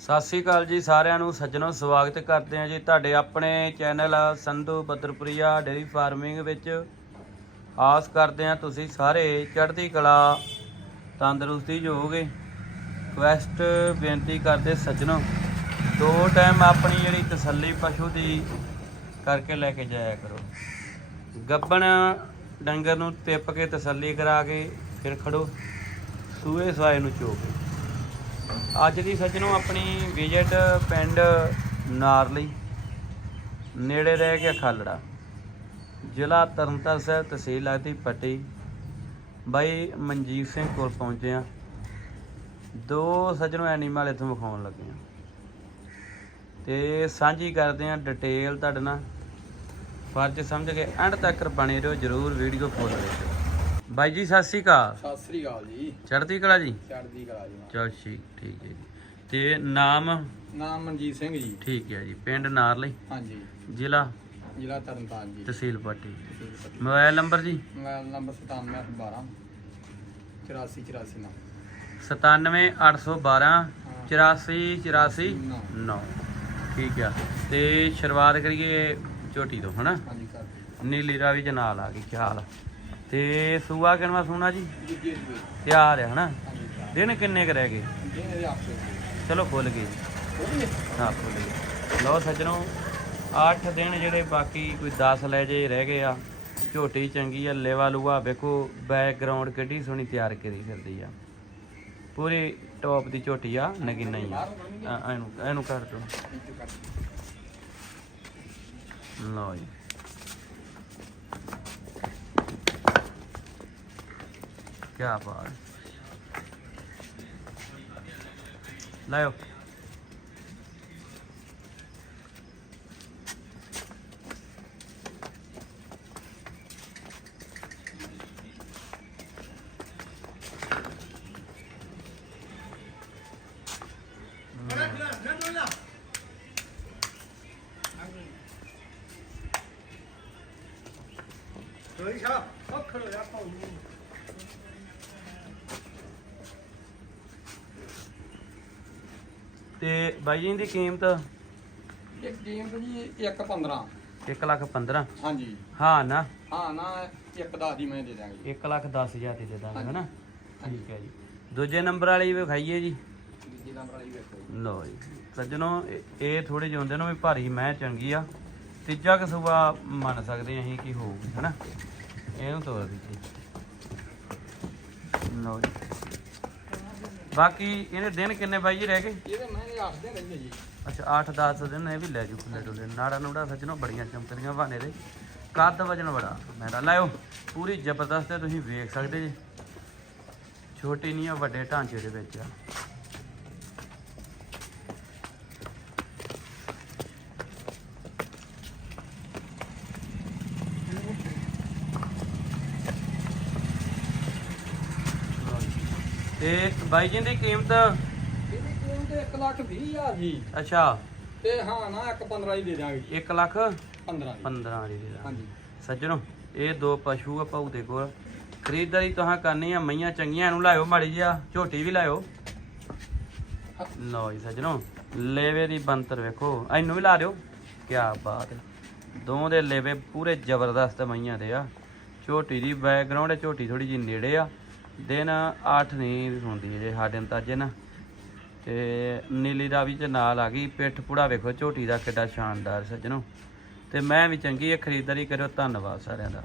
ਸਤਿ ਸ੍ਰੀ ਅਕਾਲ ਜੀ ਸਾਰਿਆਂ ਨੂੰ, ਸੱਜਣੋ ਸਵਾਗਤ ਕਰਦੇ ਹਾਂ ਜੀ ਤੁਹਾਡੇ ਆਪਣੇ channel Sandhu Badarpuria dairy farming ਵਿੱਚ। ਆਸ ਕਰਦੇ ਹਾਂ ਤੁਸੀਂ ਸਾਰੇ ਚੜ੍ਹਦੀ ਕਲਾ, ਤੰਦਰੁਸਤੀ ਜੋਗੇ ਹੋਵੋਗੇ। ਕੁਐਸਟ ਬੇਨਤੀ ਕਰਦੇ ਸੱਜਣੋ, ਦੋ ਟਾਈਮ ਆਪਣੀ ਜਿਹੜੀ ਤਸੱਲੀ ਪਸ਼ੂ ਦੀ ਕਰਕੇ ਲੈ ਕੇ ਜਾਇਆ ਕਰੋ। ਗੱਬਣ ਡੰਗਰ ਨੂੰ ਟਿੱਪ ਕੇ ਤਸੱਲੀ ਕਰਾ ਕੇ ਫਿਰ ਖੜੋ, ਸੂਏ ਸਵਾਏ ਨੂੰ ਚੋਕੇ ਅੱਜ ਦੀ ਸੱਜਣੋ ਆਪਣੀ ਵਿਜ਼ਿਟ ਪਿੰਡ ਨਾਰਲੀ ਨੇੜੇ ਰਹਿ ਗਿਆ ਖਾਲੜਾ। ਜ਼ਿਲ੍ਹਾ ਤਰਨਤਾਰਨ ਸਾਹਿਬ ਤਹਿਸੀਲ ਲੱਗਦੀ ਪੱਟੀ। ਬਾਈ ਮਨਜੀਤ ਸਿੰਘ ਕੋਲ ਪਹੁੰਚੇ ਆ ਦੋ ਸੱਜਣੋ ਐਨੀਮਲ ਇੱਥੋਂ ਵਿਖਾਉਣ ਲੱਗੇ ਆ ਤੇ ਸਾਂਝੀ ਕਰਦੇ ਆ ਡਿਟੇਲ ਤੁਹਾਡੇ ਨਾਲ। ਫਰਜ਼ ਸਮਝ ਕੇ ਐਂਡ ਤੱਕ ਬਣੇ ਰਹੋ, ਜਰੂਰ ਵੀਡੀਓ ਫੁੱਲ ਦੇਖਿਓ। ਬਾਈ ਜੀ ਸਤਿ ਸ੍ਰੀ ਅਕਾਲ। ਸਤਿ ਸ੍ਰੀ ਅਕਾਲ ਜੀ। ਚੜ੍ਹਦੀ ਕਲਾ ਜੀ? ਚੜ੍ਹਦੀ ਕਲਾ ਜੀ ਚਲ ਠੀਕ ਠੀਕ ਹੈ ਜੀ। ਤੇ ਨਾਮ? ਨਾਮ ਮਨਜੀਤ ਸਿੰਘ ਜੀ। ਠੀਕ ਹੈ ਜੀ ਪਿੰਡ ਨਾਰਲੀ? ਹਾਂਜੀ। ਜ਼ਿਲ੍ਹਾ? ਜ਼ਿਲ੍ਹਾ ਤਰਨਤਾਰਨ ਜੀ। ਤਹਿਸੀਲ ਪੱਟੀ। ਤਹਿਸੀਲ ਪੱਟੀ। ਮੋਬਾਈਲ ਨੰਬਰ ਜੀ? ਮੋਬਾਈਲ ਨੰਬਰ 9712 84 84 ਨਾਲ 97812 84 84 ਨੌ। 9 ਠੀਕ ਆ। ਤੇ ਸ਼ੁਰੂਆਤ ਕਰੀਏ ਝੋਟੀ ਤੋਂ ਹਨਾ? ਹਾਂਜੀ ਕਰ। ਨੀਲੀ ਰਾਵੀ ਚ ਨਾਲ ਆ ਗਈ ਖਿਆਲ ਤੇ ਸੂਆ ਕਿਨਵਾ ਸੋਨਾ ਜੀ? ਤਿਆਰ ਆ ਹਨਾ? ਹਾਂਜੀ ਦਿਨ ਕਿੰਨੇ ਕੁ ਰਹਿ ਗਏ? ਚਲੋ ਖੁੱਲ ਗਏ ਜੀ। ਹਾਂ ਖੁੱਲ ਗਏ। ਲਓ ਸੱਜਣੋ 8 ਦਿਨ ਜਿਹੜੇ ਬਾਕੀ ਕੋਈ 10 ਲੈ ਜੇ ਰਹਿ ਗਏ ਆ। ਝੋਟੀ ਚੰਗੀ ਆ ਲੇਵਾ ਲੂਆ ਵੇਖੋ ਬੈਕਗ੍ਰਾਉਂਡ ਕਿੱਡੀ ਸੋਹਣੀ ਤਿਆਰ ਕਰੀ ਫਿਰਦੀ ਆ। ਪੂਰੀ ਟੌਪ ਦੀ ਝੋਟੀ ਆ ਨਗੀਨਾ ਹੀ ਆ। ਆ, ਇਹਨੂੰ ਇਹਨੂੰ ਕਰ ਦੋ। ਲਓ ਜੀ। 干吧！来哟！过来，过来，人多呢！走一下，喝可乐呀，朋友。ਤੇ ਬਾਈ ਜੀ ਦੀ ਕੀਮਤ? ਇੱਕ ਕੀਮਤ ਜੀ 115 1 ਲੱਖ 15 ਹਾਂਜੀ। ਹਾਂ ਨਾ? ਹਾਂ ਨਾ ਇੱਕ ਦਸ ਦੀ ਮੈਂ ਦੇ ਦਾਂਗੇ 1 ਲੱਖ 10 ਹਜ਼ਾਰ ਦੀ ਦੇ ਦਾਂਗੇ ਹਨਾ? ਠੀਕ ਹੈ ਜੀ। ਦੂਜੇ ਨੰਬਰ ਵਾਲੀ ਵਿਖਾਈਏ ਜੀ। ਦੂਜੇ ਨੰਬਰ ਵਾਲੀ ਵੇਖੋ। ਲਓ ਜੀ। ਸੱਜਣੋ ਇਹ- ਥੋੜੇ ਜਿਹੇ ਹੁੰਦੇ ਨੇ ਵੀ ਭਾਰੀ ਮੈਂ ਚੰਗੀ ਆ। ਤੀਜਾ ਕਸੂਆ ਮੰਨ ਸਕਦੇ ਅਸੀਂ ਕਿ ਹੋਊਗੀ ਹਨਾ? ਇਹਨੂੰ ਤੋੜ ਦਿੱਤੀ। ਲਓ ਜੀ। ਬਾਕੀ ਇਹਦੇ ਦਿਨ ਕਿੰਨੇ ਬਾਈ ਜੀ ਰਹਿ ਗਏ? ਇਹਦੇ ਮੈਂ 8 ਦਿਨ ਰਹਿੰਦੇ ਜੀ। ਅੱਛਾ 8-10 ਦਿਨ ਇਹ ਵੀ ਲੈ ਜੂ ਖੁੱਲੇ ਡੁੱਲੇ। ਨਾੜਾ ਨੂੜਾ ਸੱਜਣੋ ਬੜੀਆਂ ਚਮਕਦੀਆਂ ਬਹਾਨੇ ਦੇ। ਕੱਦ ਵਜਨ ਬੜਾ ਮੇਰਾ। ਲਾਇਓ ਪੂਰੀ ਜ਼ਬਰਦਸਤ ਹੈ ਤੁਸੀਂ ਵੇਖ ਸਕਦੇ ਜੀ। ਛੋਟੀ ਨਹੀਂ ਆ ਵੱਡੇ ਢਾਂਚੇ ਦੇ ਵਿੱਚ ਆ। ਤੇ ਬਾਈ ਜੀ ਦੀ ਕੀਮਤ? ਇਹਦੀ ਕੀਮਤ 1 ਲੱਖ 20 ਹਜ਼ਾਰ ਜੀ। ਅੱਛਾ। ਤੇ ਹਾਂ ਨਾ ਇੱਕ 15 ਹੀ ਦੇ ਦਾਂਗੇ ਜੀ। 1 ਲੱਖ 15 ਦੀ। 15 ਦੀ ਦੇ ਦਾਂਗੇ। ਹਾਂਜੀ। ਸੱਜਣੋ ਇਹ ਦੋ ਪਸ਼ੂ ਆ ਭਾਊ ਦੇ ਕੋਲ। ਖਰੀਦਦਾਰੀ ਤੁਹਾਂ ਕਰਨੀ ਆ ਮਈਆਂ ਚੰਗੀਆਂ ਨੂੰ ਲਾਇਓ ਮਾੜੀ ਜਿਹਾ ਝੋਟੀ ਵੀ ਲਾਇਓ। ਲਓ ਜੀ ਸੱਜਣੋ ਲੇਵੇ ਦੀ ਬੰਤਰ ਵੇਖੋ। ਇਹਨੂੰ ਵੀ ਲਾ ਦਿਓ। ਕੀ ਬਾਤ ਹੈ। ਦੋ ਦੇ ਲੇਵੇ ਪੂਰੇ ਜ਼ਬਰਦਸਤ ਮਈਆਂ ਦੇ ਆ। ਝੋਟੀ ਦੀ ਬੈਕਗ੍ਰਾਉਂਡ ਝੋਟੀ ਥੋੜੀ ਜਿਹੀ ਨੇੜੇ ਆ। ਦਿਨ 8 ਨਹੀਂ ਹੁੰਦੀ ਜੇ ਸਾਡੇ ਅੰਦਾਜ਼ੇ ਨਾ। ਤੇ ਨੀਲੀ ਰਾਵੀ ਚ ਨਾਲ ਆ ਗਈ, ਪਿੱਠ ਪੂੜਾ ਵੇਖੋ, ਝੋਟੀ ਦਾ ਕਿੱਡਾ ਸ਼ਾਨਦਾਰ ਸੱਜਣੋ। ਤੇ ਮੈਂ ਵੀ ਚੰਗੀ ਹੈ ਖਰੀਦਦਾਰੀ ਕਰਿਓ, ਧੰਨਵਾਦ ਸਾਰਿਆਂ ਦਾ।